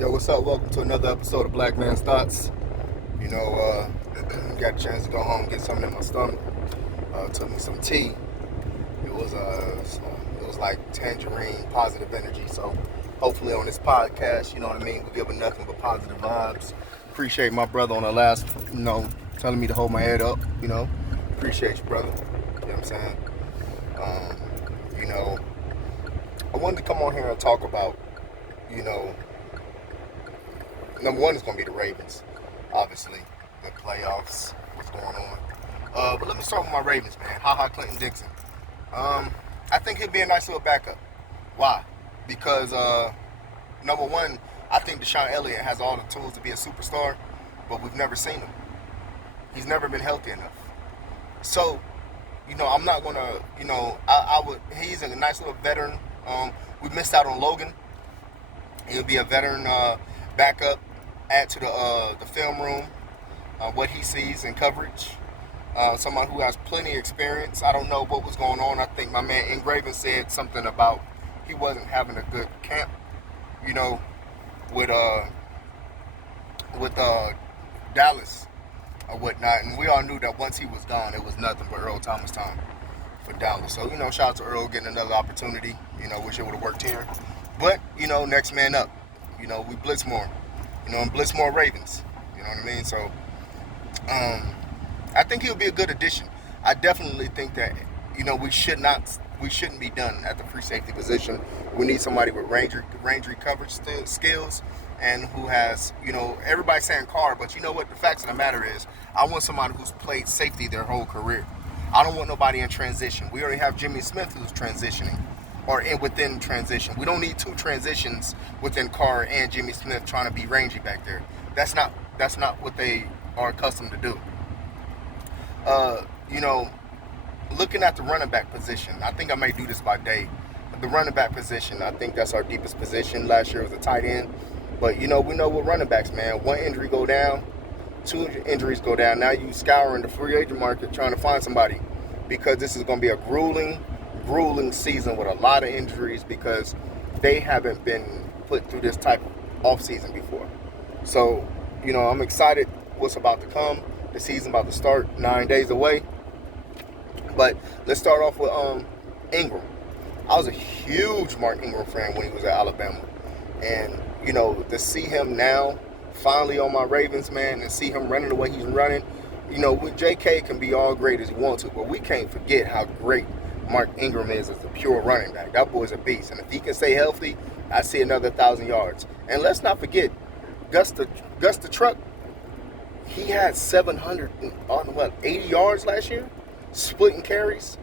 Yo, what's up? Welcome to another episode of Black Man's Thoughts. Got a chance to go home and get something in my stomach. Took me some tea. It was like tangerine, positive energy. So hopefully on this podcast, you know what I mean, we're giving nothing but positive vibes. Appreciate my brother on the last, telling me to hold my head up. Appreciate you, brother. You know what I'm saying? Um, you know, I wanted to come on here and talk about, you know, number one is going to be the Ravens, obviously, the playoffs, what's going on. But let me start with my Ravens, man. Clinton Dixon. I think he'd be a nice little backup. Why? Because, number one, I think Deshaun Elliott has all the tools to be a superstar, but we've never seen him. He's never been healthy enough. So, I'm not going to, he's a nice little veteran. We missed out on Logan. He'll be a veteran backup, add to the film room, what he sees in coverage. Someone who has plenty of experience. I don't know what was going on. I think my man Ingraven said something about he wasn't having a good camp, with Dallas or whatnot. And we all knew that once he was gone, it was nothing but Earl Thomas time for Dallas. So, shout out to Earl getting another opportunity. Wish it would have worked here. But, next man up. We blitz more. And blitz more Ravens. You know what I mean? So, I think he'll be a good addition. I definitely think that, we shouldn't be done at the free safety position. We need somebody with range coverage skills and who has, everybody's saying Carr, but you know what? The facts of the matter is, I want somebody who's played safety their whole career. I don't want nobody in transition. We already have Jimmy Smith who's transitioning or within transition. We don't need two transitions within Carr and Jimmy Smith trying to be rangy back there. That's not what they are accustomed to do. Looking at the running back position, I think I may do this by day. The running back position, I think that's our deepest position. Last year was a tight end. But, we know with running backs, man, one injury go down, two injuries go down. Now you scouring the free agent market trying to find somebody because this is going to be a grueling season with a lot of injuries because they haven't been put through this type of offseason before. So, I'm excited what's about to come. The season about to start 9 days away. But let's start off with Ingram. I was a huge Mark Ingram fan when he was at Alabama. And, to see him now finally on my Ravens, man, and see him running the way he's running, with JK can be all great as he wants to, but we can't forget how great Mark Ingram is as a pure running back. That boy's a beast. And if he can stay healthy, I see another 1,000 yards. And let's not forget, Gus the Truck, he had 780 yards last year, splitting carries.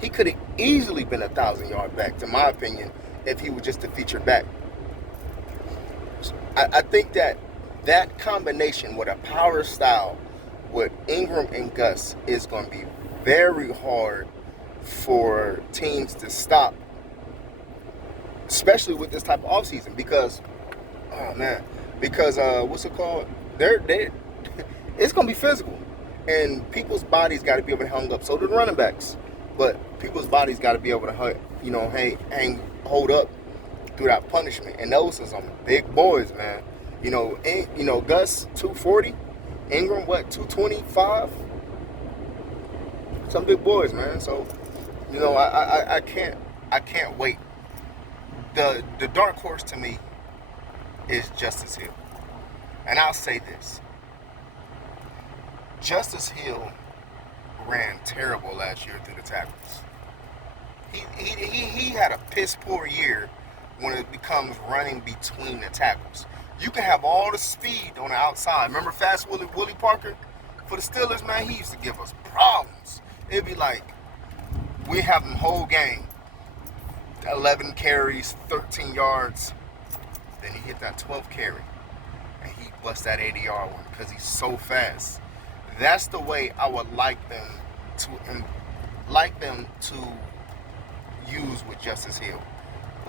He could have easily been 1,000-yard back, in my opinion, if he was just a featured back. I think that combination with a power style with Ingram and Gus is going to be very hard for teams to stop, especially with this type of offseason because what's it called? It's going to be physical. And people's bodies got to be able to hang up. So do the running backs. But people's bodies got to be able to, hold up through that punishment. And those are some big boys, man. Gus, 240. Ingram, 225? Some big boys, man. So, I can't wait. The dark horse to me is Justice Hill. And I'll say this. Justice Hill ran terrible last year through the tackles. He had a piss poor year when it becomes running between the tackles. You can have all the speed on the outside. Remember Fast Willie Parker? For the Steelers, man, he used to give us problems. It'd be like, we have him whole game. 11 carries, 13 yards. Then he hit that 12th carry. And he bust that 80-yard one because he's so fast. That's the way I would like them to use with Justice Hill.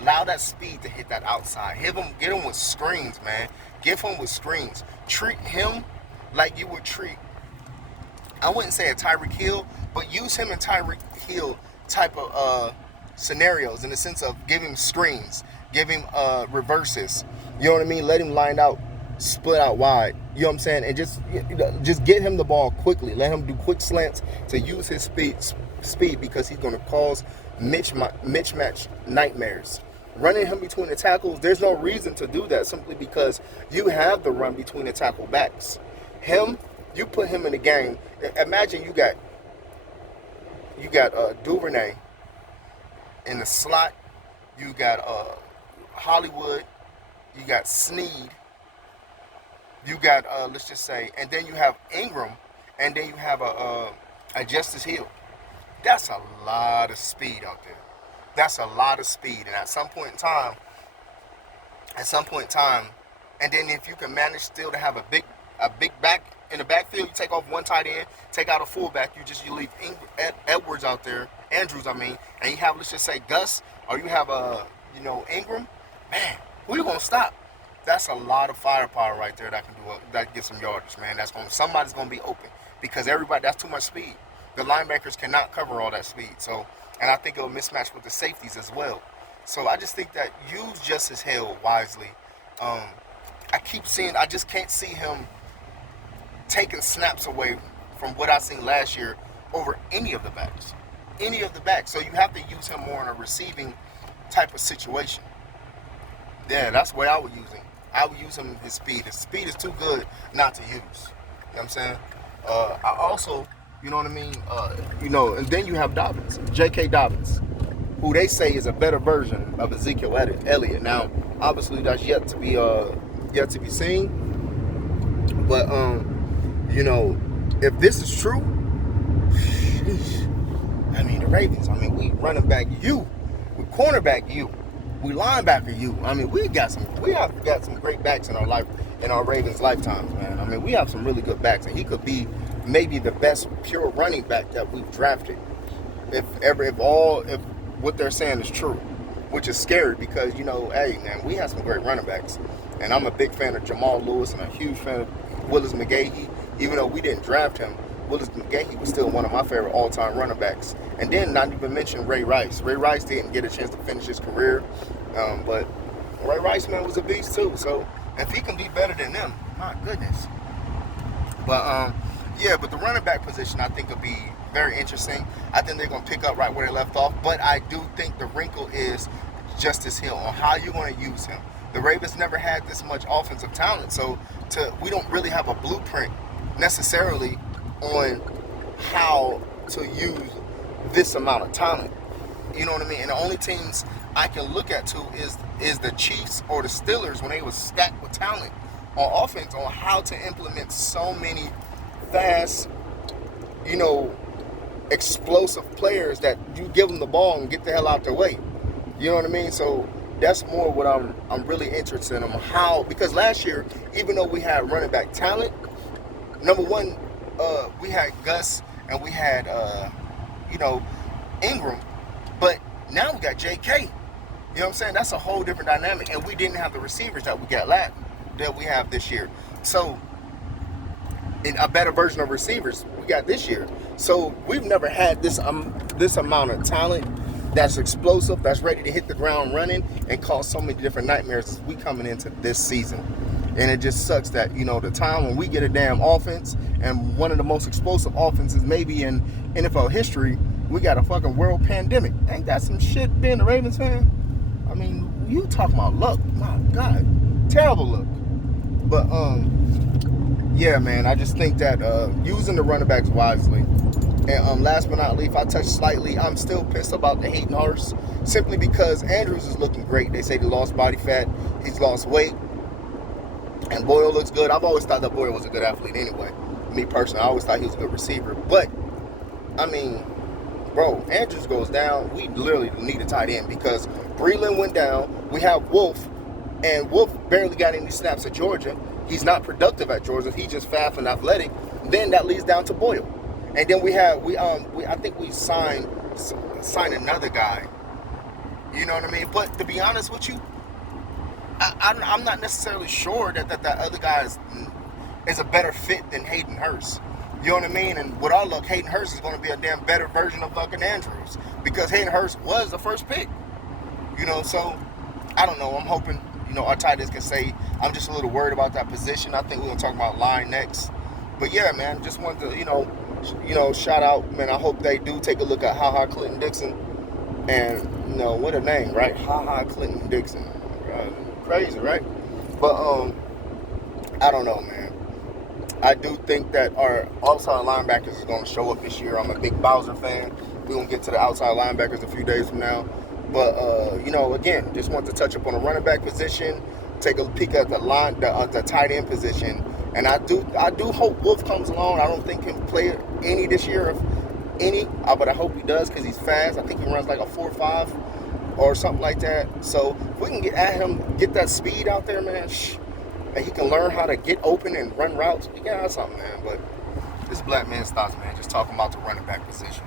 Allow that speed to hit that outside. Get him with screens, man. Give him with screens. Treat him like you would treat, I wouldn't say a Tyreek Hill, but use him in Tyreek Hill type of scenarios in the sense of giving him screens. Give him reverses. You know what I mean? Let him line out, split out wide. You know what I'm saying? And just get him the ball quickly. Let him do quick slants to use his speed because he's going to cause mismatch nightmares. Running him between the tackles, there's no reason to do that simply because you have the run between the tackle backs. You put him in the game. Imagine you got Duvernay in the slot. You got Hollywood. You got Sneed. You got let's just say, and then you have Ingram, and then you have a Justice Hill. That's a lot of speed out there. That's a lot of speed, and at some point in time, and then if you can manage still to have a big back in the backfield, you take off one tight end, take out a fullback, you leave Edwards out there, Andrews, and you have, let's just say, Gus, or you have Ingram. Man, who you gonna stop? That's a lot of firepower right there that gets some yardage, man. Somebody's gonna be open because that's too much speed. The linebackers cannot cover all that speed. So, and I think it'll mismatch with the safeties as well. So I just think that use Justice Hill wisely. I just can't see him taking snaps away from what I seen last year over any of the backs. So you have to use him more in a receiving type of situation. Yeah, that's the way I would use him. I would use him his speed. His speed is too good not to use. You know what I'm saying? I also, you know what I mean? And then you have Dobbins, J.K. Dobbins, who they say is a better version of Ezekiel Elliott. Now, obviously, that's yet to be seen. But if this is true, sheesh, the Ravens. We running back you, we cornerback you, we linebacker you. We have got some great backs in our Ravens lifetimes, man. We have some really good backs, and he could be maybe the best pure running back that we've drafted. If what they're saying is true, which is scary because hey man, we have some great running backs, and I'm a big fan of Jamal Lewis and a huge fan of Willis McGahee. Even though we didn't draft him, Willis McGahee was still one of my favorite all-time running backs. And then not even mention Ray Rice. Ray Rice didn't get a chance to finish his career, but Ray Rice, man, was a beast too. So if he can be better than them, my goodness. But but the running back position I think will be very interesting. I think they're going to pick up right where they left off. But I do think the wrinkle is Justice Hill on how you're going to use him. The Ravens never had this much offensive talent, so we don't really have a blueprint necessarily on how to use this amount of talent. You know what I mean? And the only teams I can look at too is the Chiefs or the Steelers when they was stacked with talent on offense on how to implement so many fast, explosive players that you give them the ball and get the hell out their way. You know what I mean? So that's more what I'm really interested in how, because last year, even though we had running back talent, number one, we had Gus and we had Ingram, but now we got J.K. You know what I'm saying? That's a whole different dynamic, and we didn't have the receivers that we have this year. So, in a better version of receivers we got this year. So we've never had this amount of talent that's explosive, that's ready to hit the ground running and cause so many different nightmares as we coming into this season. And it just sucks that, the time when we get a damn offense and one of the most explosive offenses maybe in NFL history, we got a fucking world pandemic. Ain't that some shit being a Ravens fan? You talking about luck. My God. Terrible luck. But, yeah, man, I just think that using the running backs wisely. And last but not least, I touched slightly, I'm still pissed about the Hayden Hurst simply because Andrews is looking great. They say he lost body fat, he's lost weight, and Boyle looks good. I've always thought that Boyle was a good athlete anyway. Me personally, I always thought he was a good receiver. But, bro, Andrews goes down, we literally need a tight end because Breeland went down, we have Wolf, and Wolf barely got any snaps at Georgia. He's not productive at Georgia. He's just fast and athletic. Then that leads down to Boyle. And then I think we signed another guy. You know what I mean? But to be honest with you, I'm not necessarily sure that other guy is a better fit than Hayden Hurst. You know what I mean? And with our luck, Hayden Hurst is going to be a damn better version of fucking Andrews because Hayden Hurst was the first pick. So I don't know. I'm hoping, our tight ends can say, I'm just a little worried about that position. I think we're going to talk about line next. But yeah, man, just wanted to, shout out, man. I hope they do take a look at Ha Clinton Dixon. And, what a name, right? Ha Clinton Dixon. Crazy, right? But, I don't know, man. I do think that our outside linebackers is going to show up this year. I'm a big Bowser fan. We're going to get to the outside linebackers a few days from now. But, again, just want to touch up on the running back position, take a peek at the tight end position. And I do hope Wolf comes along. I don't think he'll play any this year, if any, but I hope he does because he's fast. I think he runs like a 4.5 or something like that. So if we can get that speed out there, man, and he can learn how to get open and run routes, we got something, man. But this is Black Man's Thoughts, man, just talking about the running back position.